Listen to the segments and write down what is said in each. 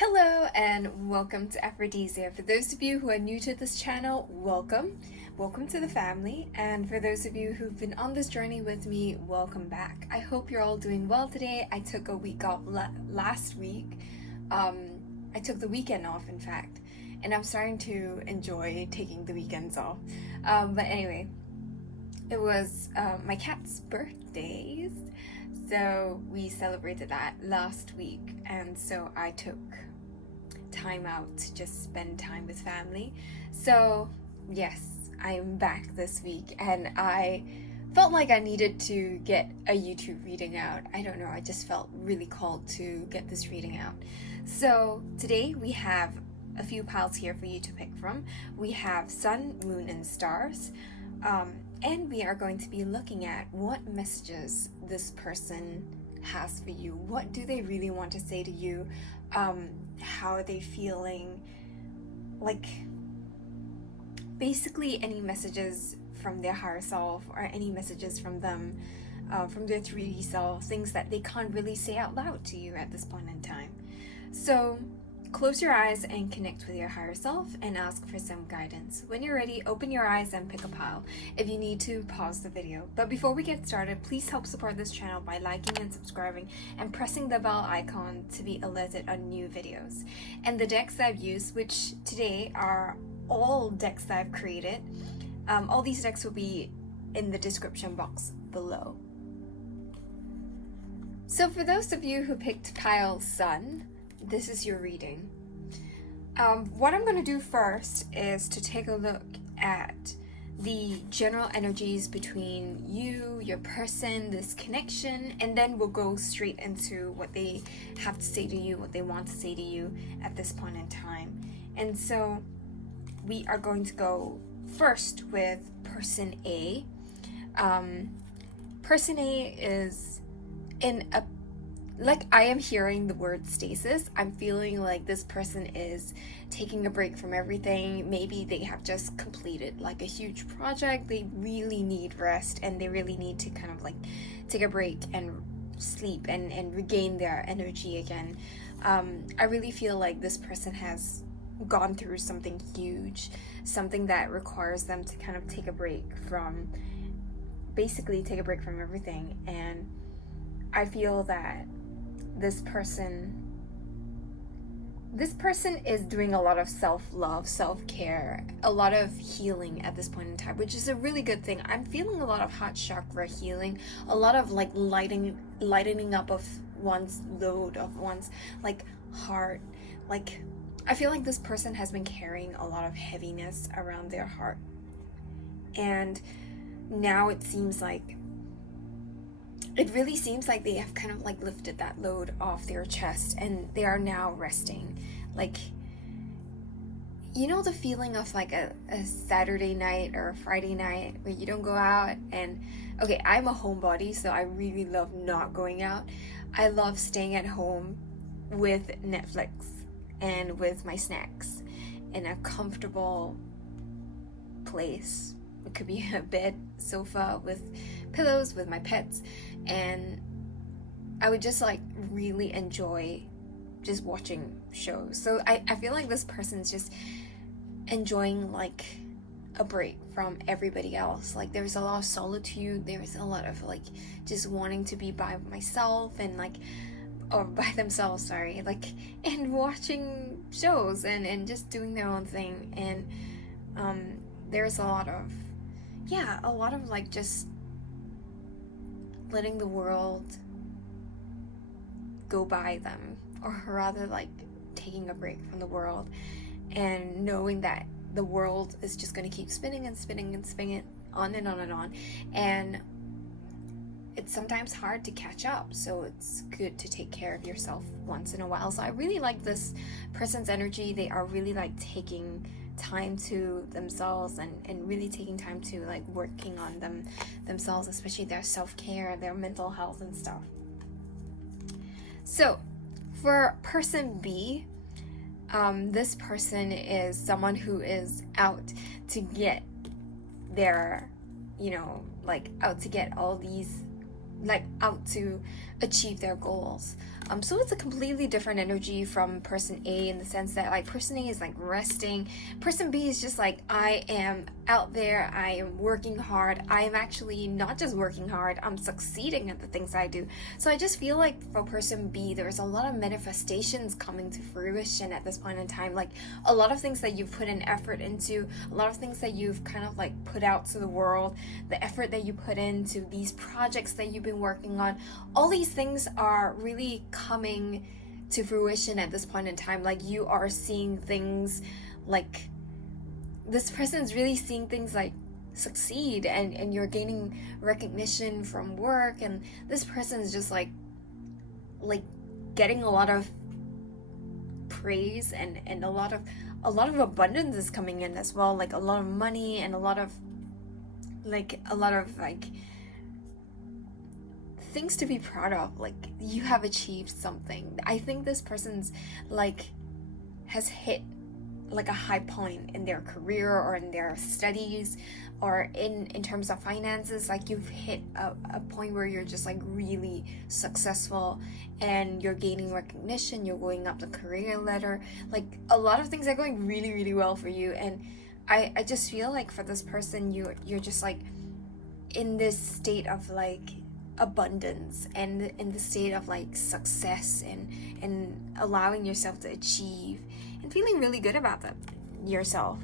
Hello and welcome to Aphrodisia. For those of you who are new to this channel, welcome. Welcome to the family. And for those of you who've been on this journey with me, welcome back. I hope you're all doing well today. I took a week off last week. I took the weekend off, in fact. And I'm starting to enjoy taking the weekends off. But anyway, it was my cat's birthdays. So we celebrated that last week. And so I took time out to just spend time with family. So yes, I'm back this week and I felt like I needed to get a YouTube reading out. I don't know, I just felt really called to get this reading out. So today we have a few piles here for you to pick from. We have Sun, Moon, and Stars. And we are going to be looking at what messages this person has for you. What do they really want to say to you? How are they feeling? Like, basically any messages from their higher self or any messages from them, from their 3D self, things that they can't really say out loud to you at this point in time. So close your eyes and connect with your higher self and ask for some guidance. When you're ready, open your eyes and pick a pile. If you need to, pause the video. But before we get started, please help support this channel by liking and subscribing and pressing the bell icon to be alerted on new videos. And the decks that I've used, which today are all decks that I've created, all these decks will be in the description box below. So for those of you who picked pile Sun, this is your reading. What I'm going to do first is to take a look at the general energies between you, your person, this connection, and then we'll go straight into what they have to say to you, what they want to say to you at this point in time. And so we are going to go first with person A. Person A is in a I am hearing the word stasis. I'm feeling like this person is taking a break from everything. Maybe they have just completed like a huge project. They really need rest and they really need to kind of like take a break and sleep and regain their energy again. I really feel like this person has gone through something huge, something that requires them to kind of take a break from, basically take a break from everything. And I feel that this person is doing a lot of self-love, self-care, a lot of healing at this point in time, which is a really good thing. I'm feeling a lot of heart chakra healing, a lot of like lightening up of one's load, of one's like heart. Like, I feel like this person has been carrying a lot of heaviness around their heart, and now it really seems like they have kind of like lifted that load off their chest and they are now resting. Like, you know the feeling of like a Saturday night or a Friday night where you don't go out? And okay, I'm a homebody, so I really love not going out. I love staying at home with Netflix and with my snacks in a comfortable place. It could be a bed, sofa with pillows, with my pets, and I would just like really enjoy just watching shows. So I feel like this person's just enjoying like a break from everybody else. Like, there's a lot of solitude, there's a lot of like just wanting to be by myself and like, or by themselves, sorry, like, and watching shows and just doing their own thing. And there's a lot of like just letting the world go by them, or rather like taking a break from the world and knowing that the world is just going to keep spinning and spinning and spinning on and on and on, and it's sometimes hard to catch up, so it's good to take care of yourself once in a while. So I really like this person's energy. They are really like taking time to themselves and really taking time to like working on themselves, especially their self-care, their mental health and stuff. So for person B, this person is someone who is out to get their, out to get all these, like out to achieve their goals. So it's a completely different energy from person A, in the sense that like person A is like resting, person B is just like, I am out there, I am working hard, I am actually not just working hard, I'm succeeding at the things I do. So I just feel like for person B, there's a lot of manifestations coming to fruition at this point in time. Like a lot of things that you've put an effort into, a lot of things that you've kind of like put out to the world, the effort that you put into these projects that you've been working on, all these things are really coming to fruition at this point in time. Like you are seeing things, like this person's really seeing things like succeed, and you're gaining recognition from work, and this person's just like getting a lot of praise, and a lot of abundance is coming in as well, like a lot of money and a lot of things to be proud of. Like you have achieved something. I think this person's like has hit like a high point in their career or in their studies or in terms of finances. Like you've hit a point where you're just like really successful and you're gaining recognition, you're going up the career ladder, like a lot of things are going really, really well for you. And I just feel like for this person, you're just like in this state of like abundance and in the state of like success and allowing yourself to achieve and feeling really good about yourself.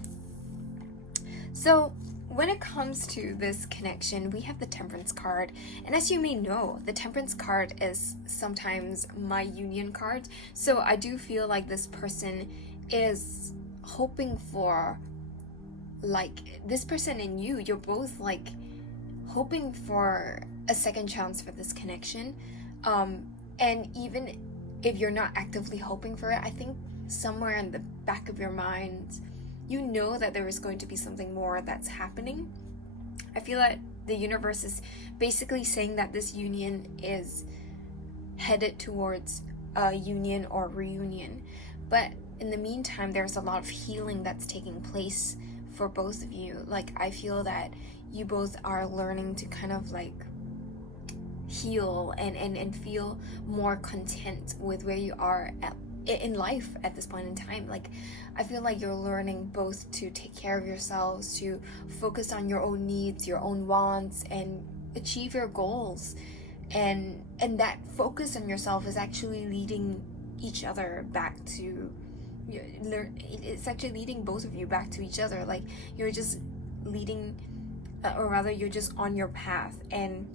So when it comes to this connection, we have the Temperance card, and as you may know, the Temperance card is sometimes my union card. So I do feel like this person is hoping for, like, this person and you're both like hoping for a second chance for this connection. And even if you're not actively hoping for it, I think somewhere in the back of your mind, you know that there is going to be something more that's happening. I feel that the universe is basically saying that this union is headed towards a union or reunion. But in the meantime, there's a lot of healing that's taking place for both of you. Like I feel that you both are learning to kind of like heal and feel more content with where you are in life at this point in time. Like I feel like you're learning both to take care of yourselves, to focus on your own needs, your own wants, and achieve your goals. And that focus on yourself is actually leading each other back to, it's actually leading both of you back to each other. Like you're just leading, or rather you're just on your path, and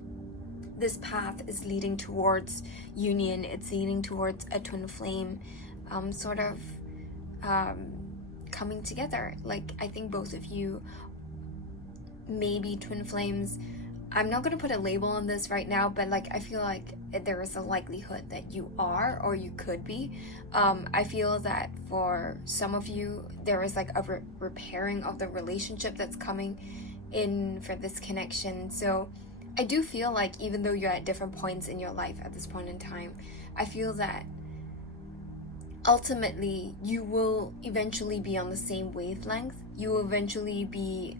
this path is leading towards union. It's leading towards a twin flame coming together. Like I think both of you may be twin flames. I'm not going to put a label on this right now, but like I feel like there is a likelihood that you are, or you could be. I feel that for some of you there is like a repairing of the relationship that's coming in for this connection. So I do feel like even though you're at different points in your life at this point in time, I feel that ultimately you will eventually be on the same wavelength. You will eventually be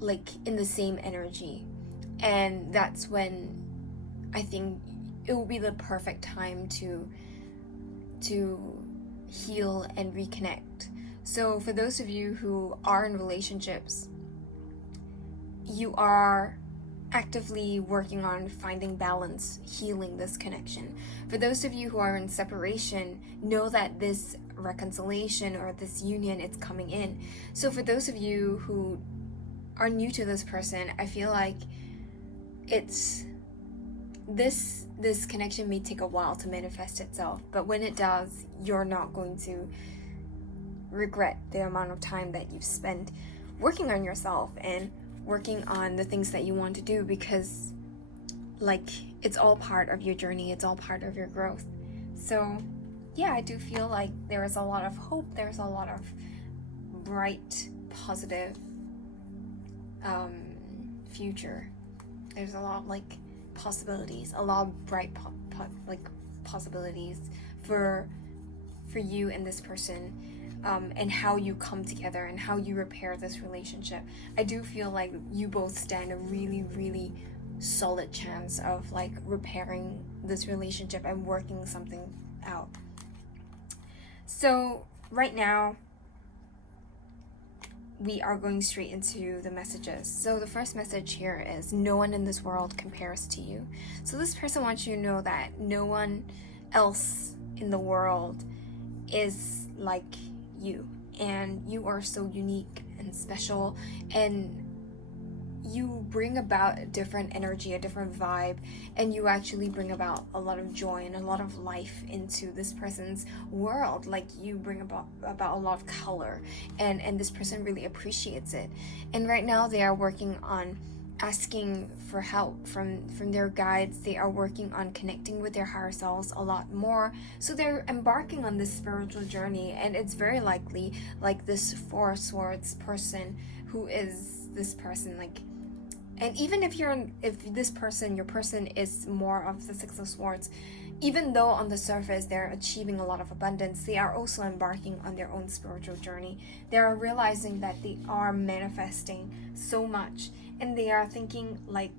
like in the same energy, and that's when I think it will be the perfect time to heal and reconnect. So for those of you who are in relationships, you are actively working on finding balance, healing this connection. For those of you who are in separation, know that this reconciliation or this union, it's coming in. So for those of you who are new to this person, I feel like it's this connection may take a while to manifest itself, but when it does, you're not going to regret the amount of time that you've spent working on yourself and working on the things that you want to do, because like it's all part of your journey, it's all part of your growth. So yeah, I do feel like there is a lot of hope, there's a lot of bright, positive future. There's a lot of like possibilities, a lot of bright possibilities for you and this person. And how you come together and how you repair this relationship. I do feel like you both stand a really, really solid chance of like repairing this relationship and working something out. So right now we are going straight into the messages. So the first message here is, no one in this world compares to you. So this person wants you to know that no one else in the world is like you, and you are so unique and special, and you bring about a different energy, a different vibe, and you actually bring about a lot of joy and a lot of life into this person's world. Like, you bring about a lot of color, and this person really appreciates it. And right now they are working on asking for help from their guides. They are working on connecting with their higher selves a lot more. So they're embarking on this spiritual journey, and it's very likely like this Four of Swords person who is this person, like, and even if your person is more of the Six of Swords, even though on the surface they're achieving a lot of abundance, they are also embarking on their own spiritual journey. They are realizing that they are manifesting so much, and they are thinking like,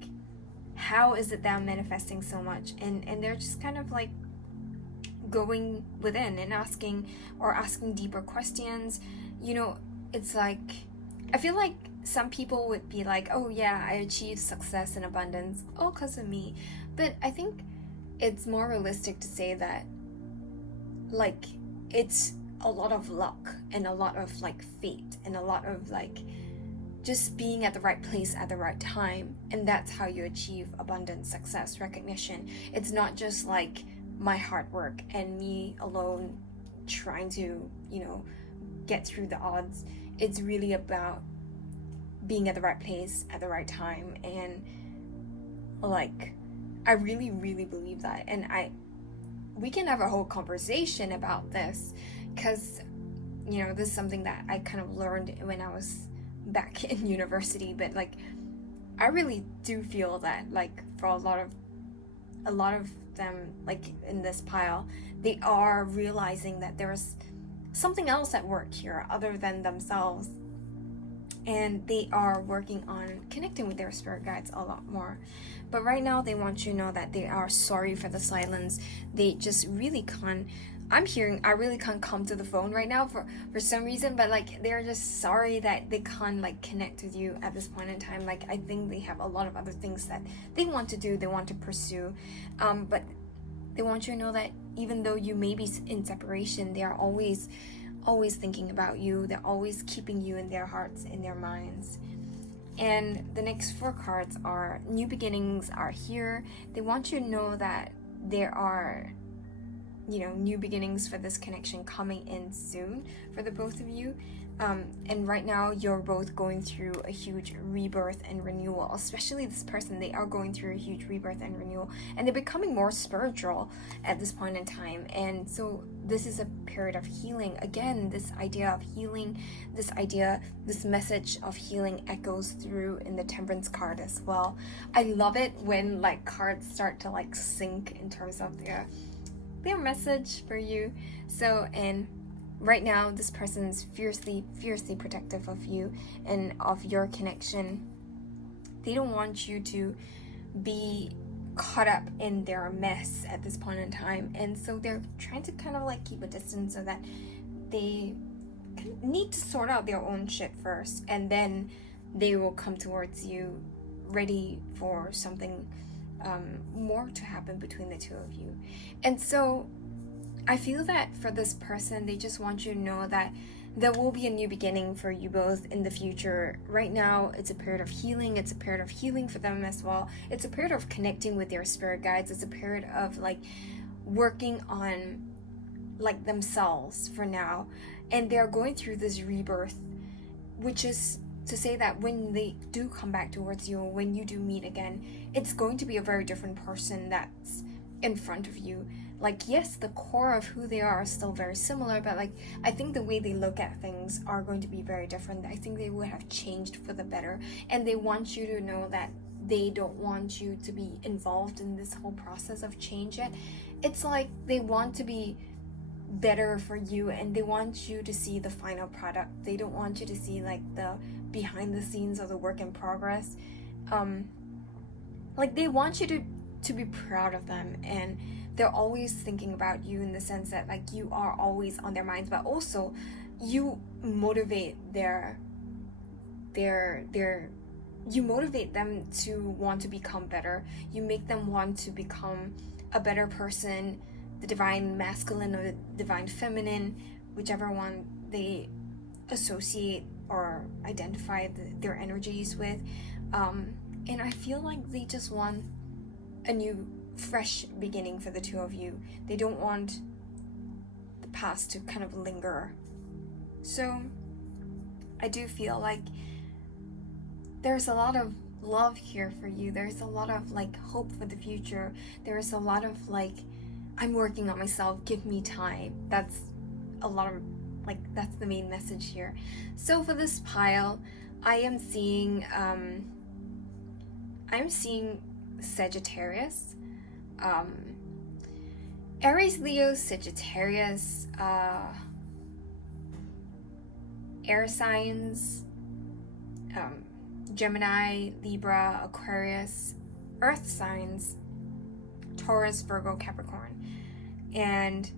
how is it that I'm manifesting so much? And they're just kind of like going within and asking deeper questions. You know, it's like, I feel like some people would be like, oh yeah, I achieved success and abundance all because of me. But I think it's more realistic to say that, like, it's a lot of luck and a lot of like fate and a lot of like just being at the right place at the right time. And that's how you achieve abundance, success, recognition. It's not just like my hard work and me alone trying to, you know, get through the odds. It's really about being at the right place at the right time. And like, I really, really believe that. And we can have a whole conversation about this, because, you know, this is something that I kind of learned when I was back in university. But like, I really do feel that, like, for a lot of them, like in this pile, they are realizing that there's something else at work here other than themselves, and they are working on connecting with their spirit guides a lot more. But right now they want you to know that they are sorry for the silence. They just really can't, I really can't come to the phone right now for some reason, but like, they're just sorry that they can't like connect with you at this point in time. Like, I think they have a lot of other things that they want to do, they want to pursue, but they want you to know that even though you may be in separation, they are always thinking about you. They're always keeping you in their hearts, in their minds. And the next 4 cards are, new beginnings are here. They want you to know that there are, you know, new beginnings for this connection coming in soon for the both of you. And right now you're both going through a huge rebirth and renewal. Especially this person, they are going through a huge rebirth and renewal, and they're becoming more spiritual at this point in time. And so this is a period of healing. Again, this idea of healing, this message of healing echoes through in the Temperance card as well. I love it when like cards start to like sync in terms of their message for you. So, and right now this person is fiercely protective of you and of your connection. They don't want you to be caught up in their mess at this point in time, and so they're trying to kind of like keep a distance so that they need to sort out their own shit first, and then they will come towards you ready for something more to happen between the two of you. And so I feel that for this person, they just want you to know that there will be a new beginning for you both in the future. Right now, it's a period of healing. It's a period of healing for them as well. It's a period of connecting with their spirit guides. It's a period of like working on like themselves for now. And they're going through this rebirth, which is to say that when they do come back towards you, or when you do meet again, it's going to be a very different person that's in front of you. Like, yes, the core of who they are is still very similar, but like, I think the way they look at things are going to be very different. I think they would have changed for the better, and they want you to know that they don't want you to be involved in this whole process of change yet. It's like they want to be better for you, and they want you to see the final product. They don't want you to see like the behind the scenes or the work in progress. like they want you to be proud of them, and they're always thinking about you in the sense that like you are always on their minds, but also you motivate you motivate them to want to become better. You make them want to become a better person, the divine masculine or the divine feminine, whichever one they associate or identify their energies with. And I feel like they just want a new, fresh beginning for the two of you. They don't want the past to kind of linger. So I do feel like there's a lot of love here for you. There's a lot of like hope for the future. There's a lot of like, I'm working on myself, give me time. That's a lot of like, that's the main message here. So for this pile, I am seeing Sagittarius, Aries, Leo, Sagittarius, air signs, Gemini, Libra, Aquarius, earth signs, Taurus, Virgo, Capricorn. And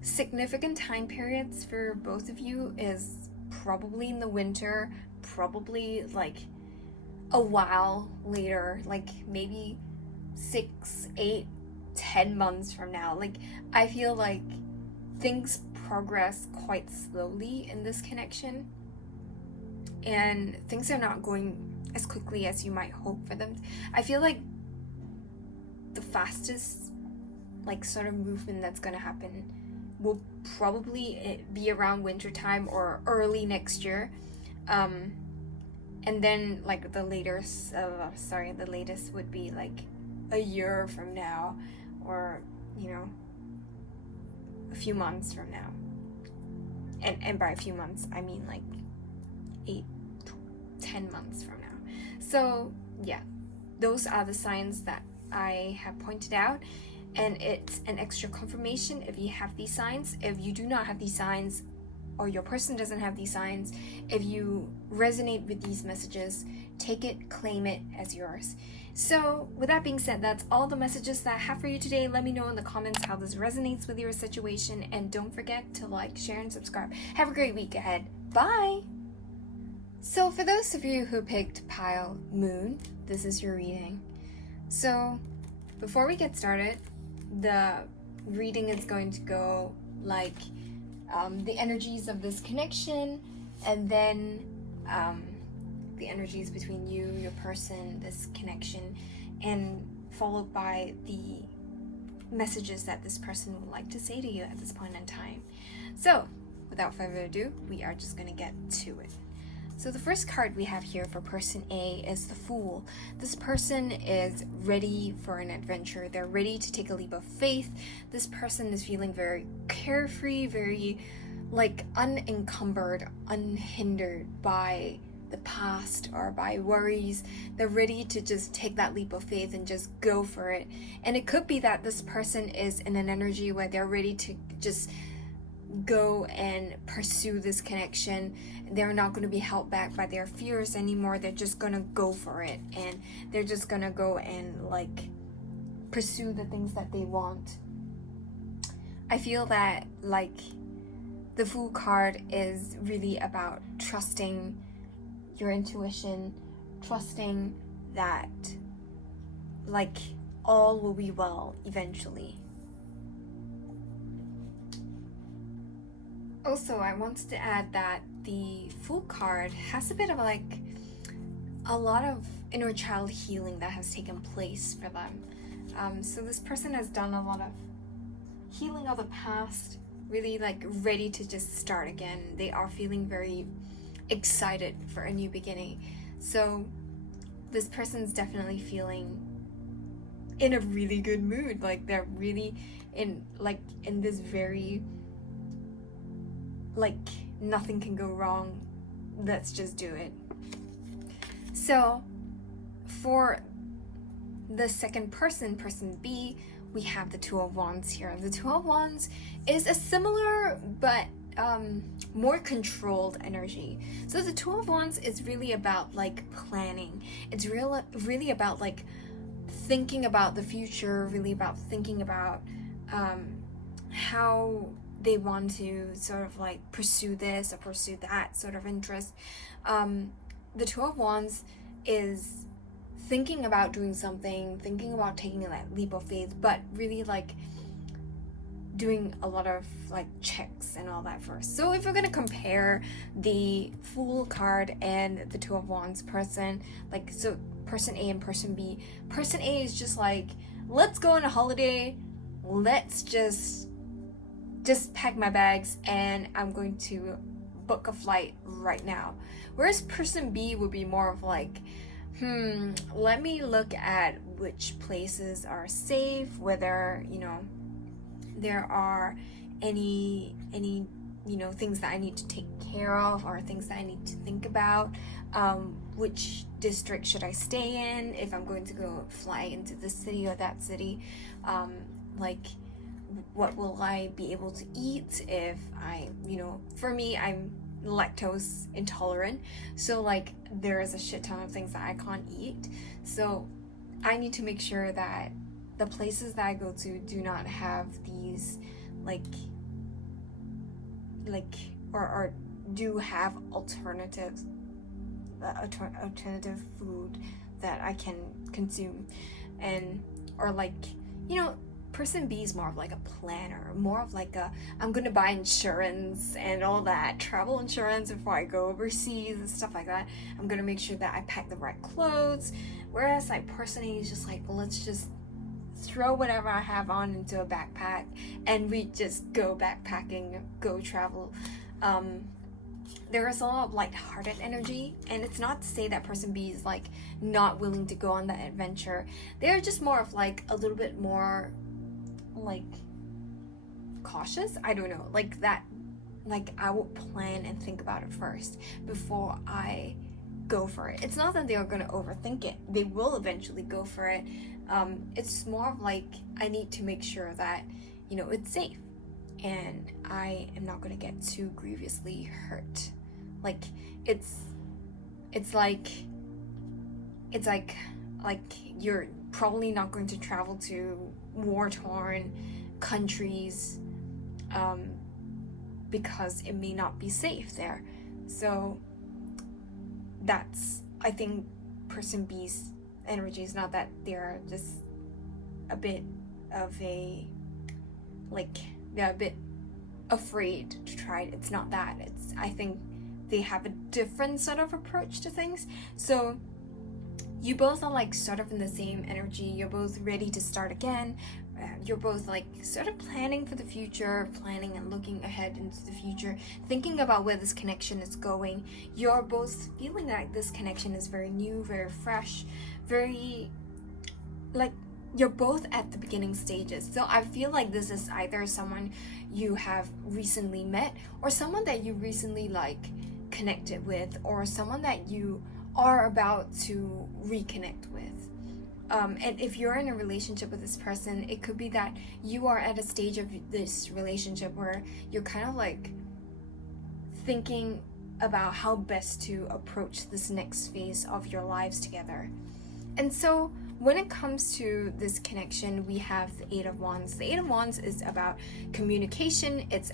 significant time periods for both of you is probably in the winter, probably like a while later, like maybe 6, 8, 10 months from now. Like I feel like things progress quite slowly in this connection, and things are not going as quickly as you might hope for them. I feel like the fastest like sort of movement that's gonna happen will probably be around winter time or early next year, and then like the latest would be like a year from now, or you know, a few months from now. And by a few months I mean like 8, 10 months from now. So yeah, those are the signs that I have pointed out, and it's an extra confirmation if you have these signs. If you do not have these signs, or your person doesn't have these signs, if you resonate with these messages, take it, claim it as yours. So with that being said, that's all the messages that I have for you today. Let me know in the comments how this resonates with your situation, and don't forget to like, share, and subscribe. Have a great week ahead. Bye! So for those of you who picked pile moon, this is your reading. So before we get started, the reading is going to go like the energies of this connection, and then the energies between you, your person, this connection, and followed by the messages that this person would like to say to you at this point in time. So without further ado, we are just going to get to it. So the first card we have here for person A is the Fool. This person is ready for an adventure. They're ready to take a leap of faith. This person is feeling very carefree, very like unencumbered, unhindered by the past or by worries. They're ready to just take that leap of faith and just go for it. And it could be that this person is in an energy where they're ready to just go and pursue this connection. They're not going to be held back by their fears anymore. They're just going to go for it, and they're just going to go and like pursue the things that they want. I feel that like the Fool card is really about trusting your intuition, trusting that like all will be well eventually. Also, I wanted to add that the Fool card has a bit of like a lot of inner child healing that has taken place for them. So this person has done a lot of healing of the past, really like ready to just start again. They are feeling very excited for a new beginning. So this person's definitely feeling in a really good mood. Like they're really in this very like nothing can go wrong, let's just do it. So for the second person, person B, we have the Two of Wands here. The Two of Wands is a similar but more controlled energy. So the Two of Wands is really about like planning. It's really about like thinking about the future, really about thinking about how they want to sort of like pursue this or pursue that sort of interest. The Two of Wands is thinking about doing something, thinking about taking that leap of faith, but really like doing a lot of like checks and all that first. So if we're gonna compare the Fool card and the Two of Wands person, like, so person A and person B, person A is just like, let's go on a holiday, let's just pack my bags and I'm going to book a flight right now. Whereas person B would be more of like, let me look at which places are safe, whether, you know, there are any you know, things that I need to take care of or things that I need to think about. Which district should I stay in if I'm going to go fly into this city or that city? Like, what will I be able to eat if I, you know, for me, I'm lactose intolerant, so like there is a shit ton of things that I can't eat, so I need to make sure that the places that I go to do not have these or do have alternative food that I can consume, and or like, you know, person B is more of like a planner, more of like a, I'm gonna buy insurance and all that, travel insurance before I go overseas and stuff like that. I'm gonna make sure that I pack the right clothes. Whereas like person A is just like, well, let's just throw whatever I have on into a backpack and we just go backpacking, go travel. There is a lot of light-hearted energy, and it's not to say that person B is like not willing to go on that adventure. They're just more of like a little bit more like cautious, I don't know, like that, like I will plan and think about it first before I go for it. It's not that they are going to overthink it, they will eventually go for it. It's more of like, I need to make sure that, you know, it's safe and I am not going to get too grievously hurt. Like it's like you're probably not going to travel to war-torn countries because it may not be safe there. So that's, I think, person B's energy is not that they're just a bit of a, like, they're a bit afraid to try it. It's not that. It's, I think they have a different sort of approach to things. So you both are like sort of in the same energy. You're both ready to start again. You're both like sort of planning for the future, planning and looking ahead into the future, thinking about where this connection is going. You're both feeling like this connection is very new, very fresh, very, like, you're both at the beginning stages. So I feel like this is either someone you have recently met or someone that you recently like connected with, or someone that you are about to reconnect with. And if you're in a relationship with this person, it could be that you are at a stage of this relationship where you're kind of like thinking about how best to approach this next phase of your lives together. And so when it comes to this connection, we have the Eight of Wands. The Eight of Wands is about communication. It's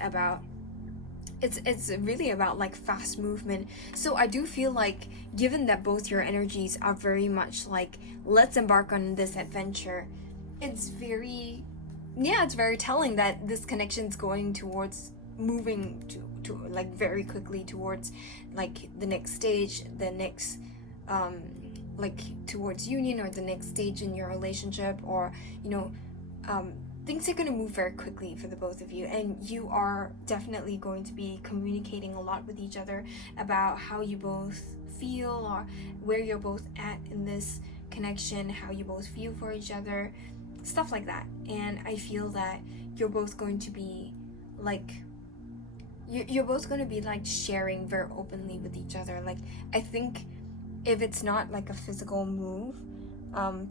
really about like fast movement. So I do feel like, given that both your energies are very much like, let's embark on this adventure, it's very telling that this connection is going towards moving to like very quickly towards like the next stage, the next like towards union, or the next stage in your relationship, or you know, things are going to move very quickly for the both of you, and you are definitely going to be communicating a lot with each other about how you both feel, or where you're both at in this connection, how you both feel for each other, stuff like that. And I feel that you're both going to be like, you're both going to be like sharing very openly with each other. Like, I think if it's not like a physical move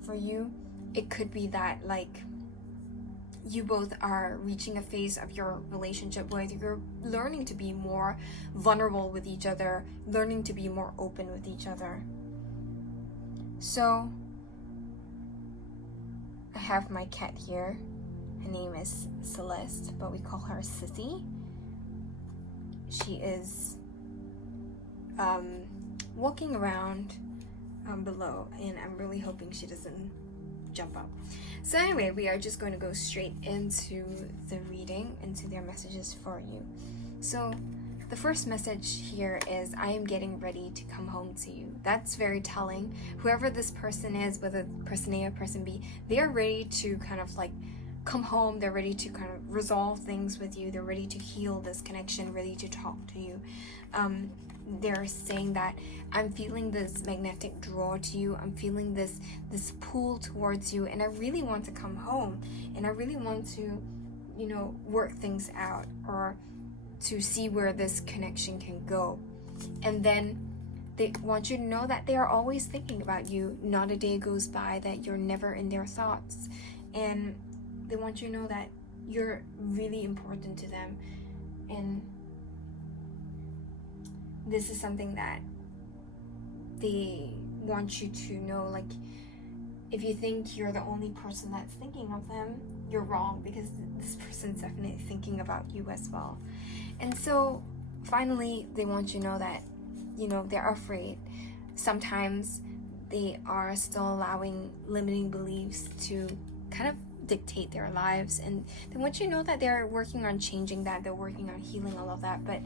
for you, it could be that like you both are reaching a phase of your relationship where you're learning to be more vulnerable with each other, learning to be more open with each other. So I have my cat here. Her name is Celeste, but we call her Sissy. She is walking around below, and I'm really hoping she doesn't jump up. So anyway, we are just going to go straight into the reading, into their messages for you. So the first message here is, I am getting ready to come home to you. That's very telling. Whoever this person is, whether person A or person B, they are ready to kind of like come home. They're ready to kind of resolve things with you. They're ready to heal this connection, ready to talk to you. They're saying that I'm feeling this magnetic draw to you. I'm feeling this pull towards you, and I really want to come home, and I really want to, you know, work things out, or to see where this connection can go. And then they want you to know that they are always thinking about you. Not a day goes by that you're never in their thoughts. And they want you to know that you're really important to them. And this is something that they want you to know. Like, if you think you're the only person that's thinking of them, you're wrong, because this person's definitely thinking about you as well. And so finally, they want you to know that, you know, they're afraid. Sometimes they are still allowing limiting beliefs to kind of dictate their lives, and they want you to know that they're working on changing that. They're working on healing all of that, but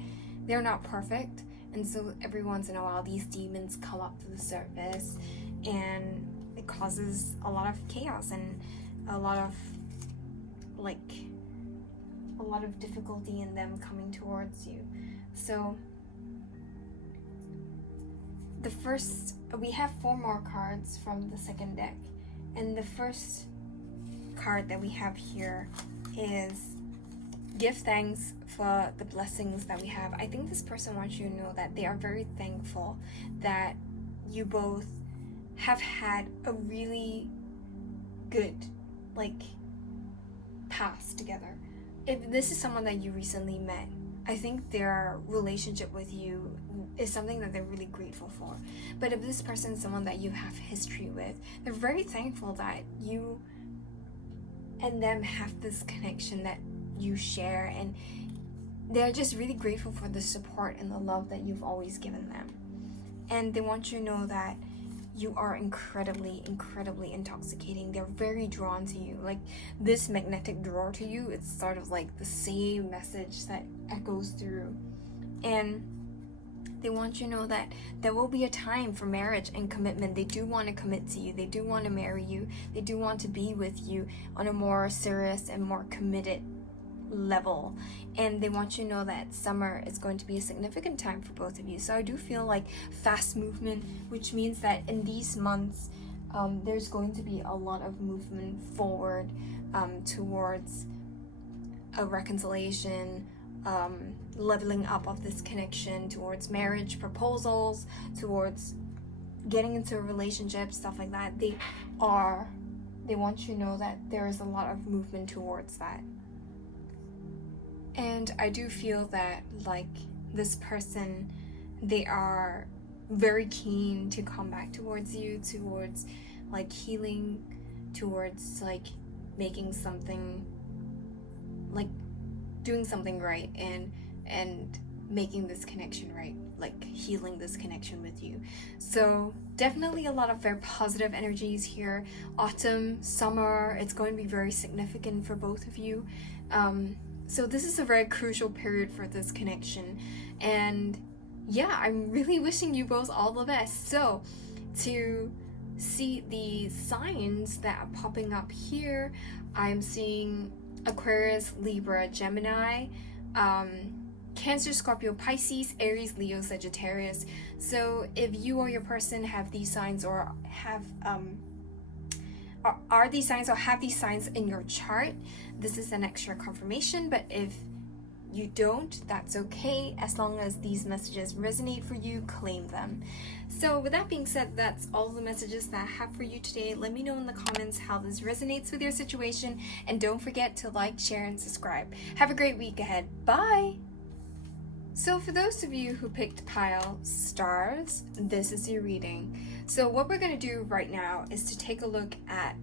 they're not perfect. And so every once in a while, these demons come up to the surface, and it causes a lot of chaos and a lot of difficulty in them coming towards you. So we have 4 more cards from the second deck, and the first card that we have here is give thanks for the blessings that we have. I think this person wants you to know that they are very thankful that you both have had a really good past together. If this is someone that you recently met, I think their relationship with you is something that they're really grateful for. But if this person is someone that you have history with, they're very thankful that you and them have this connection that you share, and they're just really grateful for the support and the love that you've always given them. And they want you to know that you are incredibly intoxicating. They're very drawn to you. Like, this magnetic draw to you, it's sort of like the same message that echoes through. And they want you to know that there will be a time for marriage and commitment. They do want to commit to you. They do want to marry you. They do want to be with you on a more serious and more committed level. And they want you to know that summer is going to be a significant time for both of you. So I do feel like fast movement, which means that in these months there's going to be a lot of movement forward towards a reconciliation, leveling up of this connection, towards marriage proposals, towards getting into a relationship, stuff like that. They want you to know that there is a lot of movement towards that. And I do feel that, like, this person, they are very keen to come back towards you, towards, like, healing, towards, like, making something, like, doing something right, and making this connection right, like, healing this connection with you. So definitely a lot of very positive energies here. Autumn, summer, it's going to be very significant for both of you. So this is a very crucial period for this connection. And yeah, I'm really wishing you both all the best. So to see the signs that are popping up here, I'm seeing Aquarius, Libra, Gemini, Cancer, Scorpio, Pisces, Aries, Leo, Sagittarius. So if you or your person have these signs, or have are these signs, or have these signs in your chart, this is an extra confirmation. But if you don't, that's okay. As long as these messages resonate for you, claim them. So with that being said, that's all the messages that I have for you today. Let me know in the comments how this resonates with your situation, and don't forget to like, share, and subscribe. Have a great week ahead. Bye! So for those of you who picked pile stars, this is your reading. So what we're going to do right now is to take a look at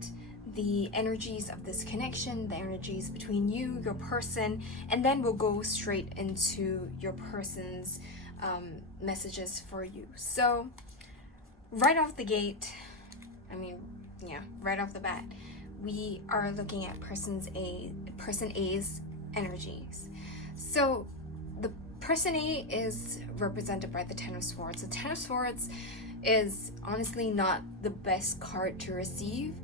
the energies of this connection, the energies between you, your person, and then we'll go straight into your person's messages for you. So right off the gate, right off the bat, we are looking at person A's energies. So the person A is represented by the Ten of Swords. The Ten of Swords is honestly not the best card to receive.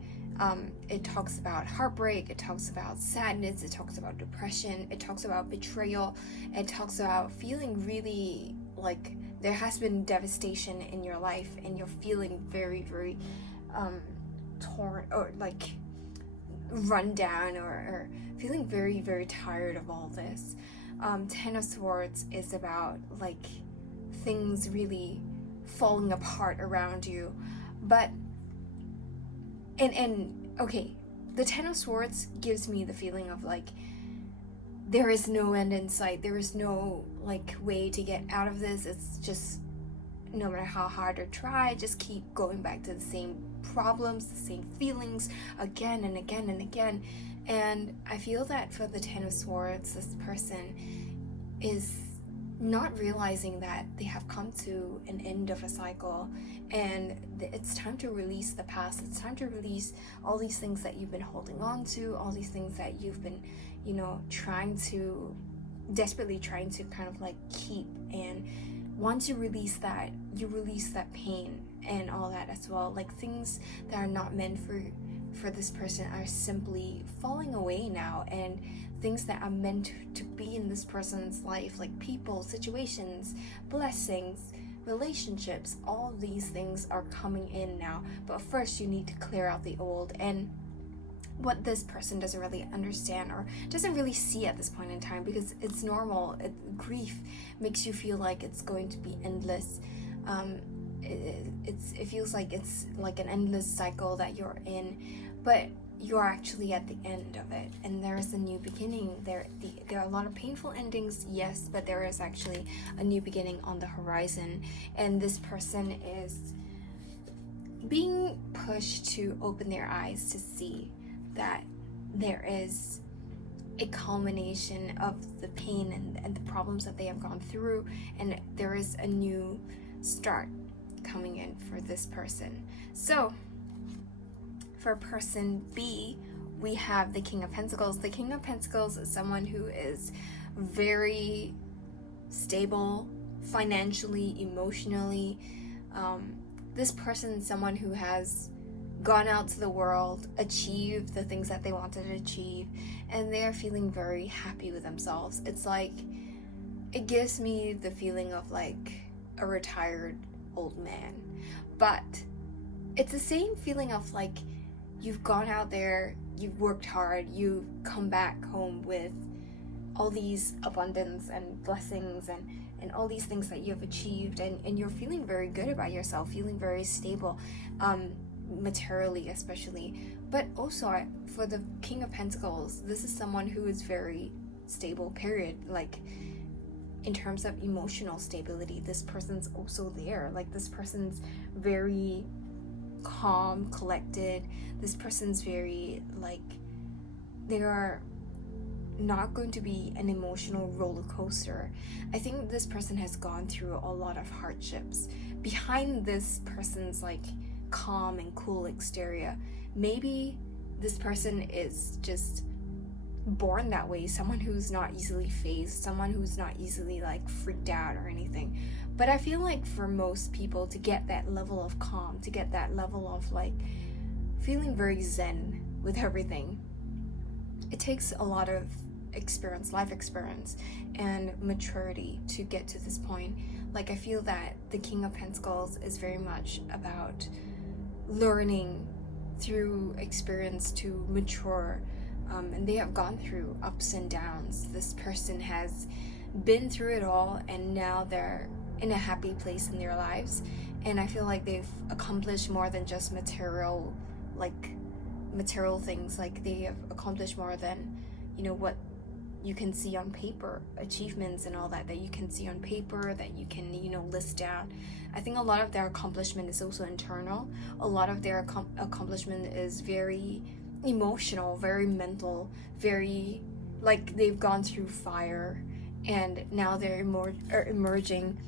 It talks about heartbreak, it talks about sadness, it talks about depression, it talks about betrayal, it talks about feeling really like there has been devastation in your life and you're feeling very, very torn or like run down or feeling very, very tired of all this. Ten of Swords is about like things really falling apart around you, but okay, the Ten of Swords gives me the feeling of like there is no end in sight, there is no like way to get out of this. It's just no matter how hard or try, just keep going back to the same problems, the same feelings again and again and again. And I feel that for the Ten of Swords, this person is not realizing that they have come to an end of a cycle, and it's time to release the past. It's time to release all these things that you've been holding on to, all these things that you've been, desperately trying to kind of like keep. And once you release that pain and all that as well. Like things that are not meant for this person are simply falling away now, and things that are meant to be in this person's life, like people, situations, blessings, relationships, all these things are coming in now. But first you need to clear out the old. And what this person doesn't really understand or doesn't really see at this point in time, because it's normal, grief makes you feel like it's going to be endless. It feels like it's like an endless cycle that you're in, but you're actually at the end of it, and there is a new beginning. There are a lot of painful endings, yes, but there is actually a new beginning on the horizon, and this person is being pushed to open their eyes to see that there is a culmination of the pain and the problems that they have gone through, and there is a new start coming in for this person. So for person B, we have the King of Pentacles. The King of Pentacles is someone who is very stable financially, emotionally. This person is someone who has gone out to the world, achieved the things that they wanted to achieve, and they are feeling very happy with themselves. It's like, it gives me the feeling of like a retired old man, but it's the same feeling of like you've gone out there, you've worked hard, you've come back home with all these abundance and blessings and all these things that you have achieved, and you're feeling very good about yourself, feeling very stable, materially especially. But also for the King of Pentacles, this is someone who is very stable, period. Like in terms of emotional stability, this person's also there. Like this person's very calm, collected. This person's very like, they are not going to be an emotional roller coaster. I think this person has gone through a lot of hardships. Behind this person's like calm and cool exterior, maybe this person is just born that way, someone who's not easily fazed, someone who's not easily like freaked out or anything. But I feel like for most people to get that level of calm, to get that level of like feeling very zen with everything, it takes a lot of experience, life experience and maturity to get to this point. Like I feel that the King of Pentacles is very much about learning through experience to mature, and they have gone through ups and downs. This person has been through it all, and now they're in a happy place in their lives, and I feel like they've accomplished more than just material things. Like they have accomplished more than, what you can see on paper, achievements and all that you can see on paper, that you can list down. I think a lot of their accomplishment is also internal. A lot of their accomplishment is very emotional, very mental, very like they've gone through fire, and now they're emerging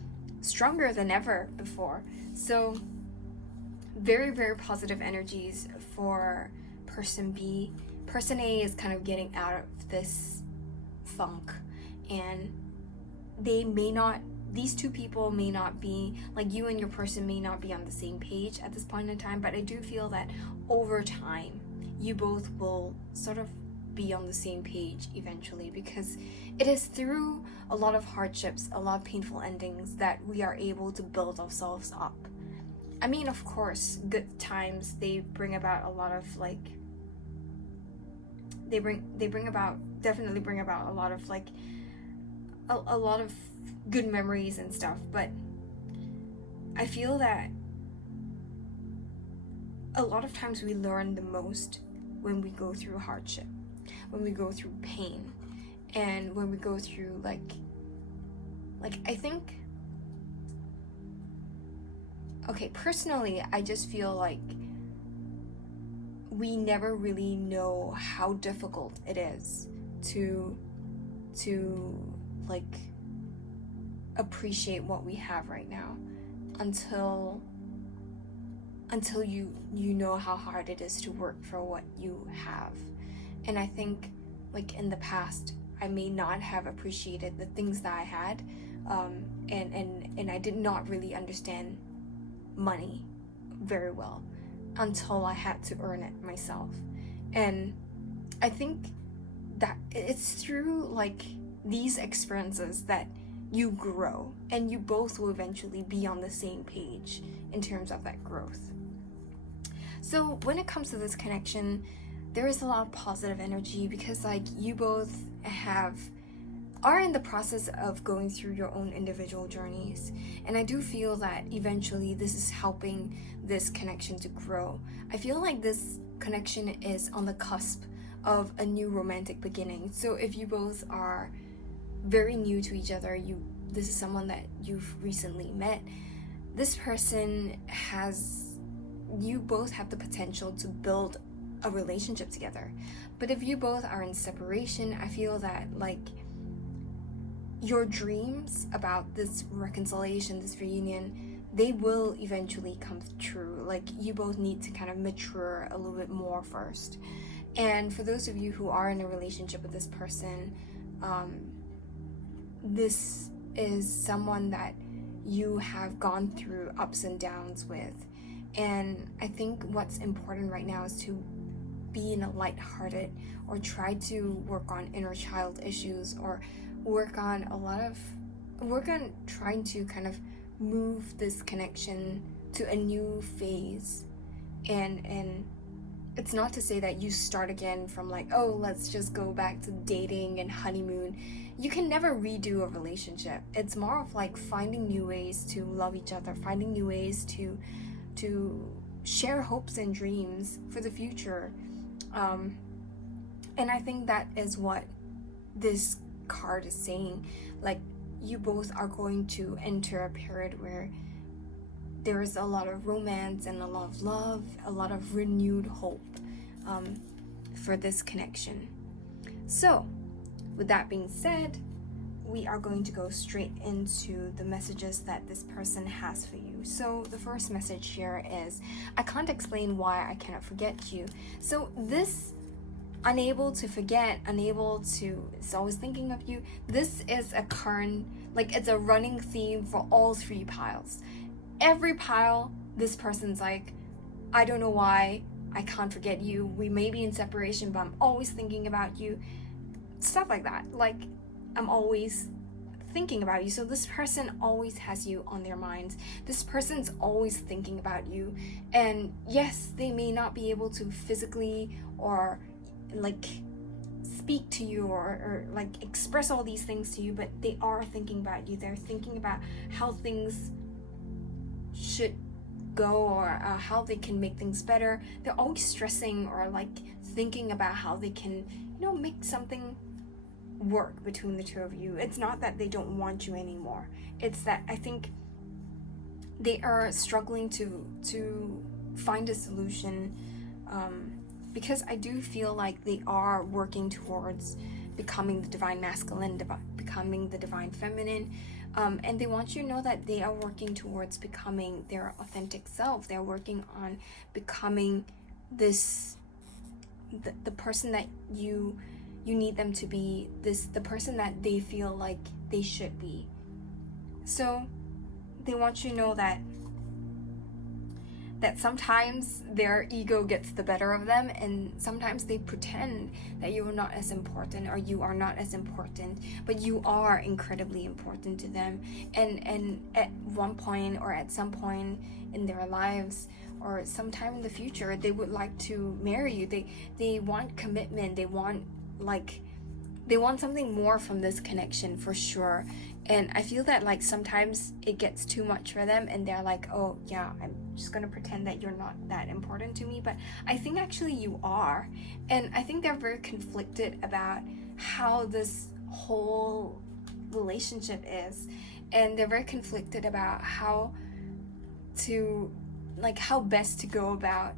stronger than ever before. So very, very positive energies for person B. Person A is kind of getting out of this funk, and these two people may not be, like, you and your person may not be on the same page at this point in time, but I do feel that over time you both will sort of be on the same page eventually, because it is through a lot of hardships, a lot of painful endings, that we are able to build ourselves up. I mean, of course, good times, they bring about a lot of like, definitely bring about a lot of like, a lot of good memories and stuff, but I feel that a lot of times we learn the most when we go through hardship, when we go through pain, and when we go through like I think, okay, personally, I just feel like we never really know how difficult it is to like appreciate what we have right now until you know how hard it is to work for what you have. And I think, like, in the past, I may not have appreciated the things that I had, and I did not really understand money very well until I had to earn it myself. And I think that it's through like these experiences that you grow, and you both will eventually be on the same page in terms of that growth. So when it comes to this connection, there is a lot of positive energy, because like you both are in the process of going through your own individual journeys, and I do feel that eventually this is helping this connection to grow. I feel like this connection is on the cusp of a new romantic beginning. So if you both are very new to each other, this is someone that you've recently met, this person you both have the potential to build a relationship together. But if you both are in separation, I feel that like your dreams about this reconciliation, this reunion, they will eventually come true. Like, you both need to kind of mature a little bit more first. And for those of you who are in a relationship with this person, this is someone that you have gone through ups and downs with. And I think what's important right now is to be in a lighthearted, or try to work on inner child issues, or work on trying to kind of move this connection to a new phase. And it's not to say that you start again from like, oh, let's just go back to dating and honeymoon. You can never redo a relationship. It's more of like finding new ways to love each other, finding new ways to share hopes and dreams for the future. And I think that is what this card is saying. Like, you both are going to enter a period where there is a lot of romance and a lot of love, a lot of renewed hope for this connection. So, with that being said, we are going to go straight into the messages that this person has for you. So the first message here is, I can't explain why I cannot forget you. So this unable to forget, is always thinking of you. This is a current, like, it's a running theme for all three piles. Every pile, this person's like, I don't know why I can't forget you. We may be in separation, but I'm always thinking about you. Stuff like that. Like, I'm always thinking about you. So this person always has you on their minds. This person's always thinking about you. And yes, they may not be able to physically or like speak to you or like express all these things to you, but they are thinking about you. They're thinking about how things should go, or how they can make things better. They're always stressing or like thinking about how they can, make something work between the two of you. It's not that they don't want you anymore. It's that I think they are struggling to find a solution because I do feel like they are working towards becoming the divine masculine, becoming the divine feminine, and they want you to know that they are working towards becoming their authentic self. They're working on becoming this the person that you need them to be, the person that they feel like they should be. So they want you to know that sometimes their ego gets the better of them, and sometimes they pretend that you are not as important, or you are not as important, but you are incredibly important to them. And at one point, or at some point in their lives, or sometime in the future, they would like to marry you. They want commitment. They want something more from this connection, for sure. And I feel that like sometimes it gets too much for them, and they're like, oh yeah, I'm just gonna pretend that you're not that important to me. But I think actually you are. And I think they're very conflicted about how this whole relationship is, and they're very conflicted about how best to go about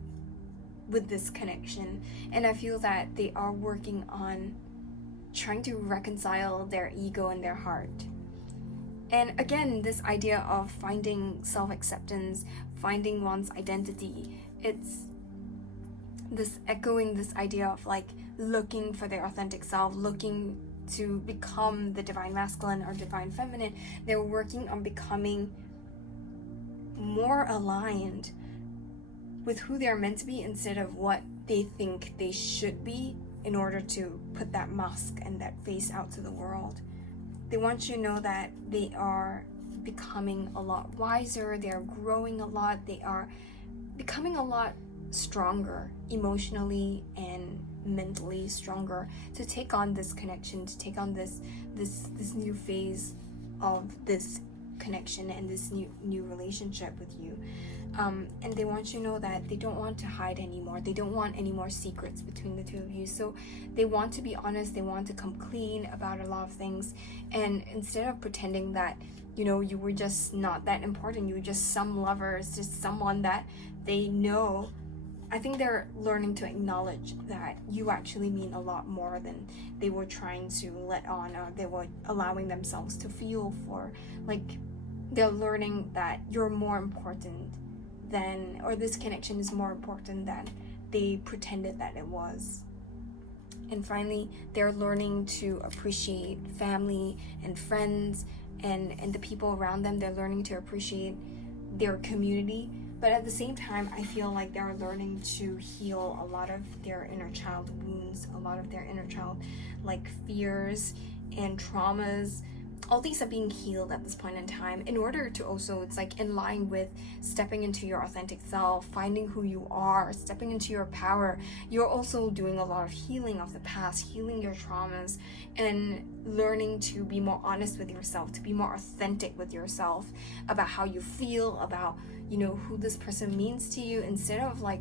with this connection. And I feel that they are working on trying to reconcile their ego and their heart. And again, this idea of finding self-acceptance, finding one's identity, it's this echoing this idea of like looking for their authentic self, looking to become the divine masculine or divine feminine. They're working on becoming more aligned with who they're meant to be, instead of what they think they should be, in order to put that mask and that face out to the world. They want you to know that they are becoming a lot wiser, they are growing a lot, they are becoming a lot stronger emotionally and mentally, stronger to take on this connection, to take on this new phase of this connection and this new relationship with you. And they want you to know that they don't want to hide anymore. They don't want any more secrets between the two of you. So they want to be honest. They want to come clean about a lot of things. And instead of pretending that, you were just not that important, you were just some lovers, just someone that they know, I think they're learning to acknowledge that you actually mean a lot more than they were trying to let on, or they were allowing themselves to feel for. Like, they're learning that you're more important than, or this connection is more important than they pretended that it was. And finally, they're learning to appreciate family and friends and the people around them. They're learning to appreciate their community. But at the same time, I feel like they're learning to heal a lot of their inner child wounds, a lot of their inner child like fears and traumas. All these are being healed at this point in time, in order to also, it's like in line with stepping into your authentic self, finding who you are, stepping into your power. You're also doing a lot of healing of the past, healing your traumas, and learning to be more honest with yourself, to be more authentic with yourself about how you feel, about, who this person means to you, instead of like,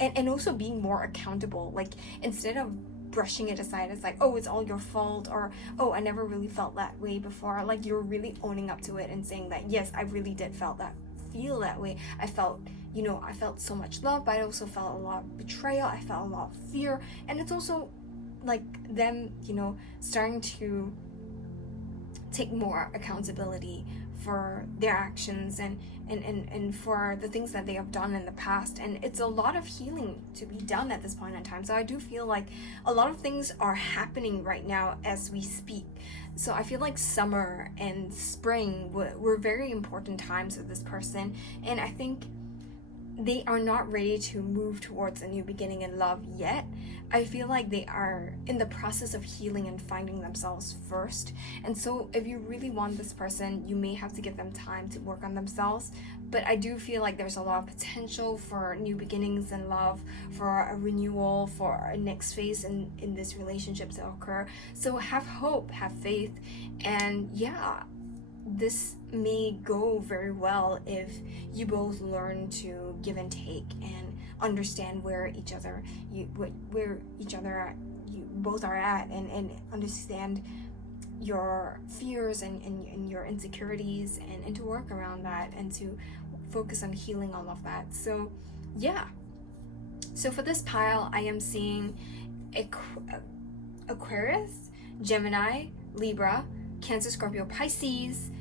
and also being more accountable. Like, instead of brushing it aside as like, oh, it's all your fault, or oh, I never really felt that way before, like, you're really owning up to it and saying that, yes, I really did feel that way. I felt so much love, but I also felt a lot of betrayal, I felt a lot of fear. And it's also like them starting to take more accountability for their actions and for the things that they have done in the past. And it's a lot of healing to be done at this point in time. So I do feel like a lot of things are happening right now as we speak. So I feel like summer and spring were very important times with this person, and I think they are not ready to move towards a new beginning in love yet. I feel like they are in the process of healing and finding themselves first. And so if you really want this person, you may have to give them time to work on themselves. But I do feel like there's a lot of potential for new beginnings in love, for a renewal, for a next phase in this relationship to occur. So have hope, have faith, and yeah, this may go very well if you both learn to give and take and understand where each other you both are at, and understand your fears and your insecurities, and to work around that, and to focus on healing all of that. So yeah, So for this pile, I am seeing Aquarius, Gemini, Libra, Cancer, Scorpio, Pisces,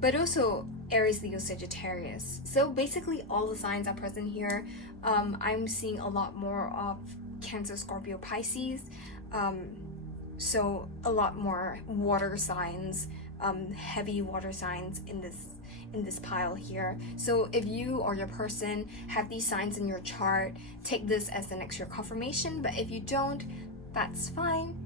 but also Aries, Leo, Sagittarius. So basically all the signs are present here. I'm seeing a lot more of Cancer, Scorpio, Pisces. So a lot more water signs, heavy water signs in this pile here. So if you or your person have these signs in your chart, take this as an extra confirmation, but if you don't, that's fine.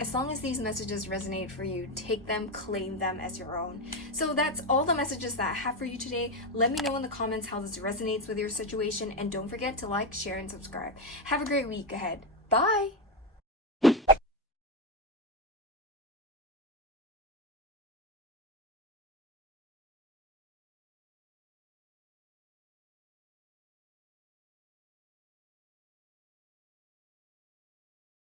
As long as these messages resonate for you, take them, claim them as your own. So that's all the messages that I have for you today. Let me know in the comments how this resonates with your situation, and don't forget to like, share, and subscribe. Have a great week ahead. Bye!